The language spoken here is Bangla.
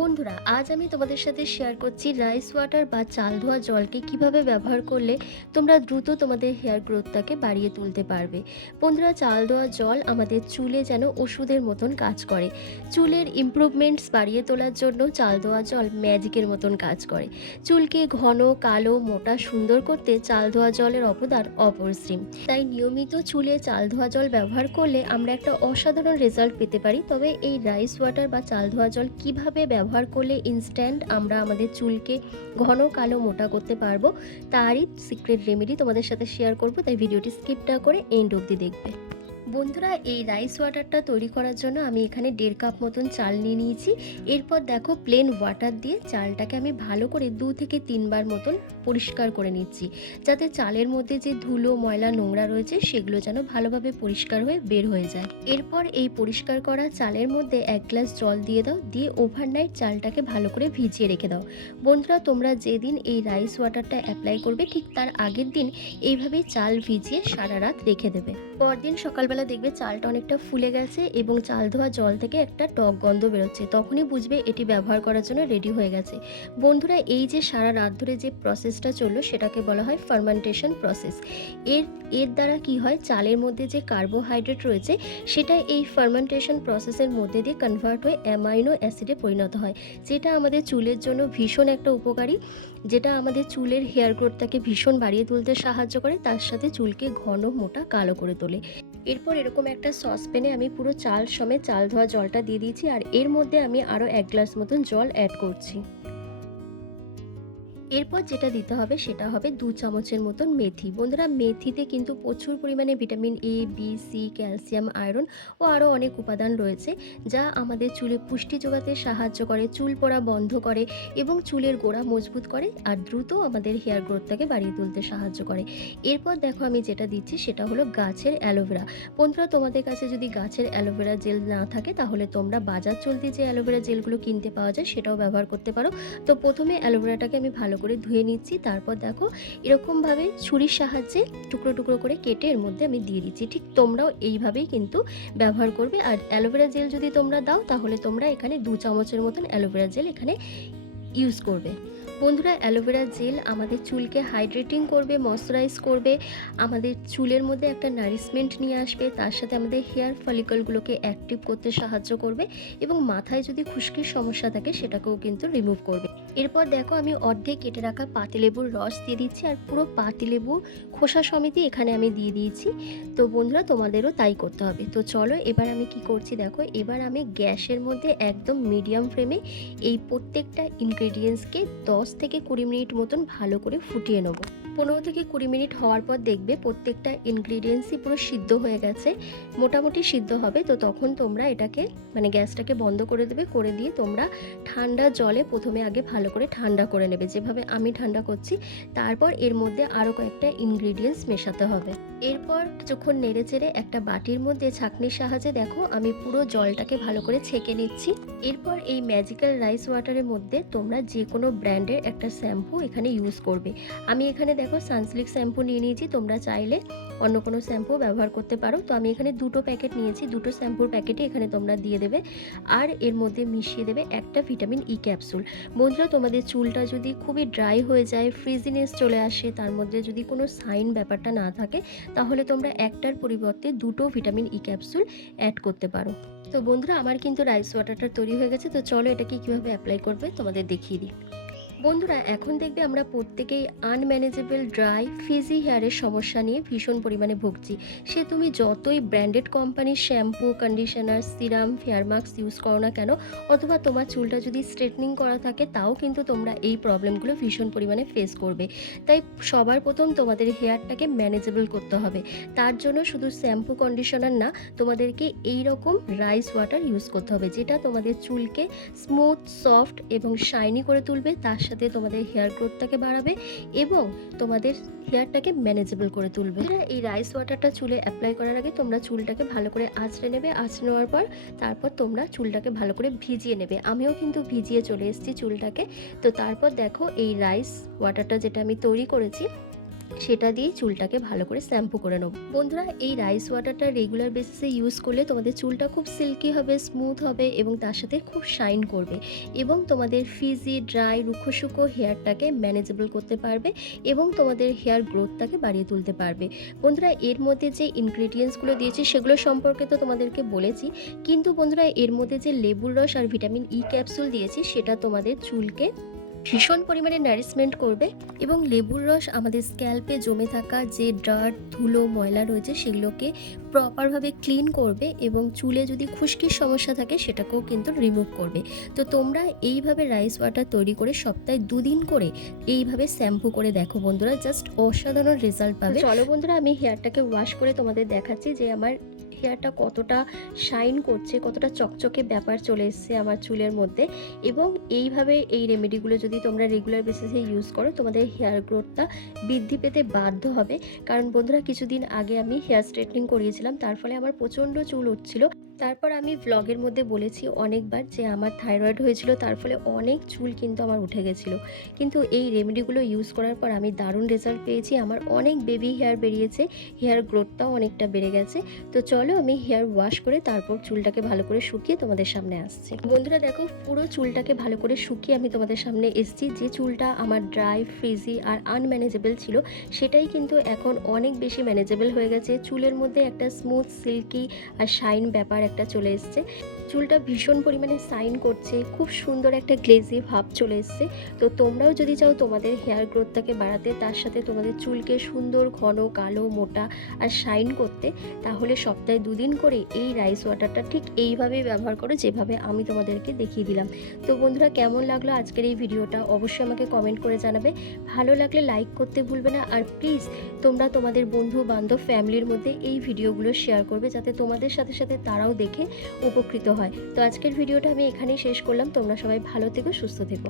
বন্ধুরা, আজ আমি তোমাদের সাথে শেয়ার করছি রাইস ওয়াটার বা চাল ধোয়া জলকে কীভাবে ব্যবহার করলে তোমরা দ্রুত তোমাদের হেয়ার গ্রোথটাকে বাড়িয়ে তুলতে পারবে। বন্ধুরা, চাল ধোয়া জল আমাদের চুলে যেন ওষুধের মতন কাজ করে। চুলের ইমপ্রুভমেন্টস বাড়িয়ে তোলার জন্য চাল ধোয়া জল ম্যাজিকের মতন কাজ করে। চুলকে ঘন, কালো, মোটা, সুন্দর করতে চাল ধোয়া জলের অবদান অপরিসীম। তাই নিয়মিত চুলে চাল ধোয়া জল ব্যবহার করলে আমরা একটা অসাধারণ রেজাল্ট পেতে পারি। তবে এই রাইস ওয়াটার বা চাল ধোয়া জল কীভাবে ব্যবহার করলে ইনস্ট্যান্ট আমরা আমাদের চুলকে ঘন কালো মোটা করতে পারব। তারই সিক্রেট রেমেডি তোমাদের সাথে শেয়ার করব, তাই ভিডিওটি স্কিপ না করে এন্ড অবধি দেখবে। বন্ধুরা, এই রাইস ওয়াটারটা তৈরি করার জন্য আমি এখানে দেড় কাপ মতন চাল নিয়ে নিয়েছি। এরপর দেখো প্লেন ওয়াটার দিয়ে চালটাকে আমি ভালো করে দু থেকে তিনবার মতন পরিষ্কার করে নিচ্ছি। যাতে চালের মধ্যে যে ধুলো, ময়লা, নোংরা রয়েছে, সেগুলো যেন ভালোভাবে পরিষ্কার হয়ে বের হয়ে যায়। এরপর এই পরিষ্কার করা চালের মধ্যে এক গ্লাস জল দিয়ে দাও, দিয়ে ওভারনাইট চালটাকে ভালো করে ভিজিয়ে রেখে দাও। বন্ধুরা, তোমরা যেদিন এই রাইস ওয়াটারটা অ্যাপ্লাই করবে, ঠিক তার আগের দিন এইভাবেই চাল ভিজিয়ে সারা রাত রেখে দেবে। পরদিন সকালবেলা দেখবে চালটা অনেকটা ফুলে গেছে এবং চাল ধোয়া জল থেকে একটা টক গন্ধ বেরোচ্ছে। তখনই বুঝবে এটি ব্যবহার করার জন্য রেডি হয়ে গেছে। বন্ধুরা, এই যে সারা রাত ধরে যে প্রসেসটা চলল, সেটাকে বলা হয় ফার্মেন্টেশন প্রসেস এর এর দ্বারা কি হয়? চালের মধ্যে যে কার্বোহাইড্রেট রয়েছে, সেটা এই ফার্মেন্টেশন প্রসেসের মধ্যে দিয়ে কনভার্ট হয়ে অ্যামাইনো অ্যাসিডে পরিণত হয়। যেটা আমাদের চুলের জন্য ভীষণ একটা উপকারী, যেটা আমাদের চুলের হেয়ার গ্রোথটাকে ভীষণ বাড়িয়ে তুলতে সাহায্য করে, তার সাথে চুলকে ঘন মোটা কালো করে তোলে। এরপর এরকম একটা সসপ্যানে আমি পুরো চাল সমেত চাল ধোয়া জলটা দিয়ে দিয়েছি আর এর মধ্যে আমি আরও এক গ্লাস মতন জল অ্যাড করছি। এরপর যেটা দিতে হবে সেটা হবে দু চামচের মতন মেথি। বন্ধুরা, মেথিতে কিন্তু প্রচুর পরিমাণে vitamin A B C calcium iron ও আরও অনেক উপাদান রয়েছে, যা আমাদের চুলে পুষ্টি যোগাতে সাহায্য করে, চুল পড়া বন্ধ করে এবং চুলের গোড়া মজবুত করে আর দ্রুত আমাদের হেয়ার গ্রোথটাকে বাড়িয়ে তুলতে সাহায্য করে। এরপর দেখো আমি যেটা দিচ্ছি সেটা হলো গাছের অ্যালোভেরা। বন্ধুরা, তোমাদের কাছে যদি গাছের অ্যালোভেরা জেল না থাকে তাহলে তোমরা বাজার চলতি যে অ্যালোভেরা জেলগুলো কিনতে পাওয়া যায় সেটাও ব্যবহার করতে পারো। তো প্রথমে অ্যালোভেরাটাকে আমি ভালো করে ধুয়ে নিচ্ছি। তারপর দেখো এরকমভাবে ছুরির সাহায্যে টুকরো টুকরো করে কেটে এর মধ্যে আমি দিয়ে দিচ্ছি। ঠিক তোমরাও এইভাবেই কিন্তু ব্যবহার করবে। আর অ্যালোভেরা জেল যদি তোমরা দাও, তাহলে তোমরা এখানে দু চামচের মতন অ্যালোভেরা জেল এখানে ইউজ করবে। বন্ধুরা, অ্যালোভেরা জেল আমাদের চুলকে হাইড্রেটিং করবে, ময়শ্চারাইজ করবে। আমাদের চুলের মধ্যে একটা নারিশমেন্ট নিয়ে আসবে। তার সাথে আমাদের হেয়ার ফলিকলগুলোকে অ্যাক্টিভ করতে সাহায্য করবে এবং মাথায় যদি খুশকির সমস্যা থাকে, সেটাকেও কিন্তু রিমুভ করবে। এরপর দেখো আমি অর্ধেক কেটে রাখা পাতিলেবুর রস দিয়ে দিচ্ছি আর পুরো পাতিলেবু খোসা সমিতি এখানে আমি দিয়ে দিয়েছি। তো বন্ধুরা, তোমাদেরও তাই করতে হবে। তো চলো এবার আমি কি করছি দেখো, এবার আমি গ্যাসের মধ্যে একদম মিডিয়াম ফ্লেমে এই প্রত্যেকটা ইনগ্রেডিয়েন্টসকে দশ থেকে কুড়ি মিনিট মতন ভালো করে ফুটিয়ে নেব। পনেরো থেকে কুড়ি মিনিট হওয়ার পর দেখবে প্রত্যেকটা ইনগ্রিডিয়েন্টসই পুরো সিদ্ধ হয়ে গেছে, মোটামুটি সিদ্ধ হবে। তো তখন তোমরা এটাকে মানে গ্যাসটাকে বন্ধ করে দেবে, করে দিয়ে তোমরা ঠান্ডা জলে প্রথমে আগে ভালো করে ঠান্ডা করে নেবে। যেভাবে আমি ঠান্ডা করছি, তারপর এর মধ্যে আরও কয়েকটা ইনগ্রিডিয়েন্টস মেশাতে হবে। এরপর যখন নেড়ে চেড়ে একটা বাটির মধ্যে ছাঁকনির সাহায্যে দেখো, আমি পুরো জলটাকে ভালো করে ছেঁকে নিচ্ছি। এরপর এই ম্যাজিক্যাল রাইস ওয়াটারের মধ্যে তোমরা যে কোনো ব্র্যান্ডের একটা শ্যাম্পু এখানে ইউজ করবে। আমি এখানে দেখো সানসিল্ক শ্যাম্পু নিয়ে নিয়েছি, তোমরা চাইলে অন্য কোনো শ্যাম্পু ব্যবহার করতে পারো। তো আমি এখানে দুটো প্যাকেট নিয়েছি, দুটো শ্যাম্পুর প্যাকেটই এখানে তোমরা দিয়ে দেবে। আর এর মধ্যে মিশিয়ে দেবে একটা ভিটামিন ই ক্যাপসুল বন্ধুরা, তোমাদের চুলটা যদি খুবই ড্রাই হয়ে যায় ফ্রিজিনেস চলে আসে, তার মধ্যে যদি কোনো সাইন ব্যাপারটা না থাকে তাহলে তোমরা একটার পরিবর্তে দুটো ভিটামিন ই ক্যাপসুল অ্যাড করতে পারো। তো বন্ধুরা, আমার কিন্তু রাইস ওয়াটারটা তৈরি হয়ে গেছে, তো চলো এটাকে কীভাবে অ্যাপ্লাই করবে তোমাদের দেখিয়ে দিই। বন্ধুরা, এখন দেখবে আমরা প্রত্যেকেই আনম্যানেজেবল ড্রাই ফিজি হেয়ারের সমস্যা নিয়ে ভীষণ পরিমাণে ভুগছি। সে তুমি যতই ব্র্যান্ডেড কোম্পানির shampoo conditioner serum fair mask use করো না কেন, অথবা তোমার চুলটা যদি স্ট্রেটনিং করা থাকে, তাও কিন্তু তোমরা এই প্রবলেমগুলো ভীষণ পরিমাণে ফেস করবে। তাই সবার প্রথম তোমাদের হেয়ারটাকে ম্যানেজেবল করতে হবে। তার জন্য শুধু শ্যাম্পু কন্ডিশনার না, তোমাদেরকে এই রকম রাইস ওয়াটার ইউজ করতে হবে, যেটা তোমাদের চুলকে স্মুথ সফট এবং শাইনি করে তুলবে, তার সাথে তোমাদের হেয়ার গ্রোথটাকে বাড়াবে এবং তোমাদের হেয়ারটাকে ম্যানেজেবল করে তুলবে। এই রাইস ওয়াটারটা চুলে অ্যাপ্লাই করার আগে তোমরা চুলটাকে ভালো করে আঁচড়ে নেবে। আঁচড়ে নেওয়ার পর তারপর তোমরা চুলটাকে ভালো করে ভিজিয়ে নেবে। আমিও কিন্তু ভিজিয়ে চলে এসেছি চুলটাকে। তো তারপর দেখো এই রাইস ওয়াটারটা যেটা আমি তৈরি করেছি সেটা দিয়ে চুলটাকে ভালো করে শ্যাম্পু করে নেব। বন্ধুরা, এই রাইস ওয়াটারটা রেগুলার বেসিসে ইউজ করলে তোমাদের চুলটা খুব সিল্কি হবে স্মুথ হবে এবং তার সাথে খুব শাইন করবে এবং তোমাদের ফিজি ড্রাই রুক্ষ শুকো হেয়ারটাকে ম্যানেজেবল করতে পারবে এবং তোমাদের হেয়ার গ্রোথটাকে বাড়িয়ে তুলতে পারবে। বন্ধুরা, এর মধ্যে যে ইনগ্রেডিয়েন্টসগুলো দিয়েছি সেগুলো সম্পর্কে তো তোমাদেরকে বলেছি, কিন্তু বন্ধুরা, এর মধ্যে যে লেবুর রস আর ভিটামিন ই ক্যাপসুল দিয়েছি সেটা তোমাদের চুলকে ভীষণ পরিমাণে নারিশমেন্ট করবে এবং লেবুর রস আমাদের স্ক্যাল্পে জমে থাকা যে ডার্ট ধুলো, ময়লা রয়েছে সেগুলোকে প্রপারভাবে ক্লিন করবে এবং চুলে যদি খুশকির সমস্যা থাকে সেটাকেও কিন্তু রিমুভ করবে। তো তোমরা এইভাবে রাইস ওয়াটার তৈরি করে সপ্তাহে দুদিন করে এইভাবে শ্যাম্পু করে দেখো বন্ধুরা জাস্ট অসাধারণ রেজাল্ট পাবে। চলো বন্ধুরা, আমি হেয়ারটাকে ওয়াশ করে তোমাদের দেখাচ্ছি যে আমার হেয়ারটা কতটা শাইন করছে, কতটা চকচকে ব্যাপার চলে এসছে আমার চুলের মধ্যে এবং এইভাবে এই রেমেডিগুলো যদি তোমরা রেগুলার বেসিসে ইউজ করো, তোমাদের হেয়ার গ্রোথটা বৃদ্ধি পেতে বাধ্য হবে। কারণ বন্ধুরা, কিছুদিন আগে আমি হেয়ার স্ট্রেটনিং করিয়েছিলাম, তার ফলে আমার প্রচণ্ড চুল উঠছিল। তারপর আমি ব্লগের মধ্যে বলেছি অনেকবার যে আমার থাইরয়েড হয়েছিল, তার ফলে অনেক চুল কিন্তু আমার উঠে গেছিল। কিন্তু এই রেমেডিগুলো ইউজ করার পর আমি দারুণ রেজাল্ট পেয়েছি। আমার অনেক বেবি হেয়ার বেরিয়েছে হেয়ার গ্রোথটাও অনেকটা বেড়ে গেছে। তো চলো আমি হেয়ার ওয়াশ করে তারপর চুলটাকে ভালো করে শুকিয়ে তোমাদের সামনে আসছি। বন্ধুরা দেখো, পুরো চুলটাকে ভালো করে শুকিয়ে আমি তোমাদের সামনে এসেছি। যে চুলটা আমার ড্রাই ফ্রিজি আর আনম্যানেজেবল ছিল, সেটাই কিন্তু এখন অনেক বেশি ম্যানেজেবল হয়ে গেছে। চুলের মধ্যে একটা স্মুথ সিল্কি আর শাইন ব্যাপার একটা চলে এসছে। চুলটা ভীষণ পরিমাণে সাইন করছে, খুব সুন্দর একটা গ্লেজি ভাব চলে এসছে। তো তোমরাও যদি চাও তোমাদের হেয়ার গ্রোথটাকে বাড়াতে, তার সাথে তোমাদের চুলকে সুন্দর ঘন, কালো, মোটা আর শাইন করতে, তাহলে সপ্তাহে দুদিন করে এই রাইস ওয়াটারটা ঠিক এইভাবেই ব্যবহার করো, যেভাবে আমি তোমাদেরকে দেখিয়ে দিলাম। তো বন্ধুরা, কেমন লাগল আজকের এই ভিডিওটা? অবশ্যই আমাকে কমেন্ট করে জানাবে। ভালো লাগলে লাইক করতে ভুলবে না। আর প্লিজ তোমরা তোমাদের বন্ধু বান্ধব ফ্যামিলির মধ্যে এই ভিডিওগুলো শেয়ার করবে, যাতে তোমাদের সাথে সাথে তারাও দেখে উপকৃত হয়। তো আজকের ভিডিওটা আমি এখানেই শেষ করলাম। তোমরা সবাই ভালো থেকো, সুস্থ থেকো।